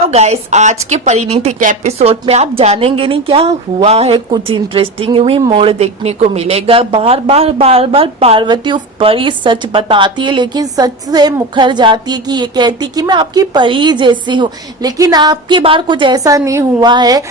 तो गाइस आज के परिणीति के एपिसोड में आप जानेंगे नहीं क्या हुआ है। कुछ इंटरेस्टिंग भी मोड़ देखने को मिलेगा। बार बार पार्वती उस परी सच बताती है, लेकिन सच से मुखर जाती है कि ये कहती कि मैं आपकी परी जैसी हूँ, लेकिन आपकी बार कुछ ऐसा नहीं हुआ है।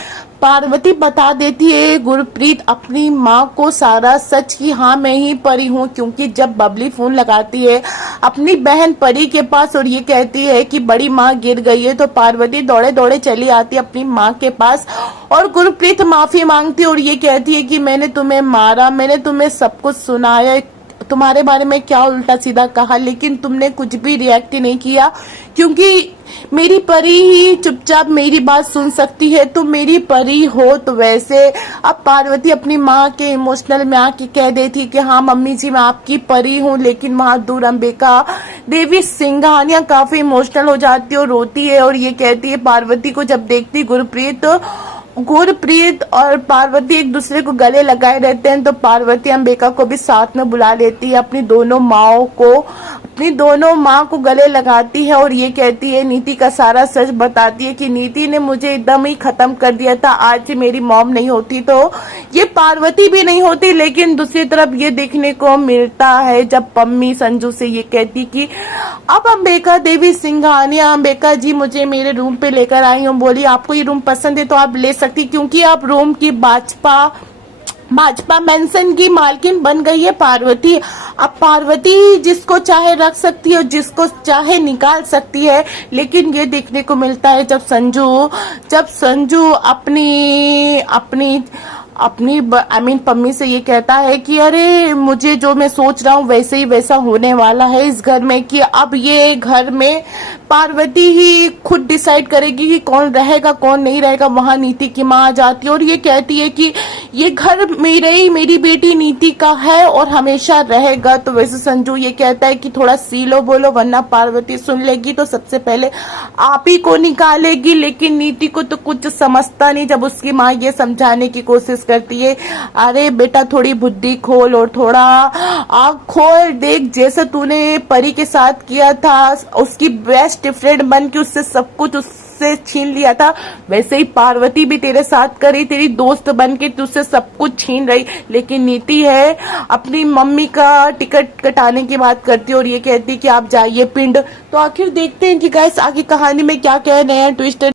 पार्वती बता देती है गुरप्रीत अपनी माँ को सारा सच कि हाँ मैं ही परी हूँ, क्योंकि जब बबली फोन लगाती है अपनी बहन परी के पास और ये कहती है कि बड़ी माँ गिर गई है, तो पार्वती दौड़े दौड़े चली आती है अपनी माँ के पास और गुरप्रीत माफी मांगती है और ये कहती है कि मैंने तुम्हें मारा, मैंने तुम्हें सब कुछ सुनाया, तुम्हारे बारे में क्या उल्टा सीधा कहा, लेकिन तुमने कुछ भी रिएक्ट नहीं किया, क्योंकि मेरी परी ही चुपचाप मेरी बात सुन सकती है। तुम मेरी परी हो। तो वैसे अब पार्वती अपनी माँ के इमोशनल में आके कह देती कि हाँ मम्मी जी मैं आपकी परी हूँ, लेकिन वहां दूर अंबिका देवी सिंघानिया काफी इमोशनल हो जाती है और रोती है और ये कहती है पार्वती को जब देखती गुरप्रीत और पार्वती एक दूसरे को गले लगाए रहते हैं, तो पार्वती अंबिका को भी साथ में बुला लेती है, अपनी दोनों माँ को गले लगाती है और ये कहती है नीति का सारा सच बताती है कि नीति ने मुझे एकदम ही खत्म कर दिया था। आज मेरी मॉम नहीं होती तो ये पार्वती भी नहीं होती। लेकिन दूसरी तरफ ये देखने को मिलता है जब पम्मी संजू से ये कहती कि अब अंबिका देवी सिंघानिया, अंबिका जी मुझे मेरे रूम पे लेकर आई हूँ, बोली आपको ये रूम पसंद है तो आप ले सकती, क्योंकि आप रूम की भाजपा मेंशन की मालकिन बन गई है पार्वती। अब पार्वती जिसको चाहे रख सकती है और जिसको चाहे निकाल सकती है। लेकिन ये देखने को मिलता है जब संजू अपनी पम्मी से ये कहता है कि अरे मुझे जो मैं सोच रहा हूँ वैसे ही वैसा होने वाला है इस घर में, कि अब ये घर में पार्वती ही खुद डिसाइड करेगी कि कौन रहेगा कौन नहीं रहेगा। वहां नीति की माँ आ जाती है और ये कहती है कि ये घर मेरी बेटी नीति का है और हमेशा रहेगा। तो वैसे संजू ये कहता है कि थोड़ा सीलो बोलो वरना पार्वती सुन लेगी तो सबसे पहले आप ही को निकालेगी। लेकिन नीति को तो कुछ समझता नहीं जब उसकी माँ ये समझाने की कोशिश करती है, अरे बेटा थोड़ी बुद्धि खोल और थोड़ा आँख खोल, देख जैसे तूने परी के साथ किया था, उसकी बेस्ट फ्रेंड बन के उससे सब कुछ उससे छीन लिया था, वैसे ही पार्वती भी तेरे साथ करी, तेरी दोस्त बन के तुझसे सब कुछ छीन रही। लेकिन नीति है अपनी मम्मी का टिकट कटाने की बात करती है और ये कहती है कि आप जाइए पिंड। तो आखिर देखते हैं कि गाइस आगे कहानी में क्या कह रहे हैं ट्विस्ट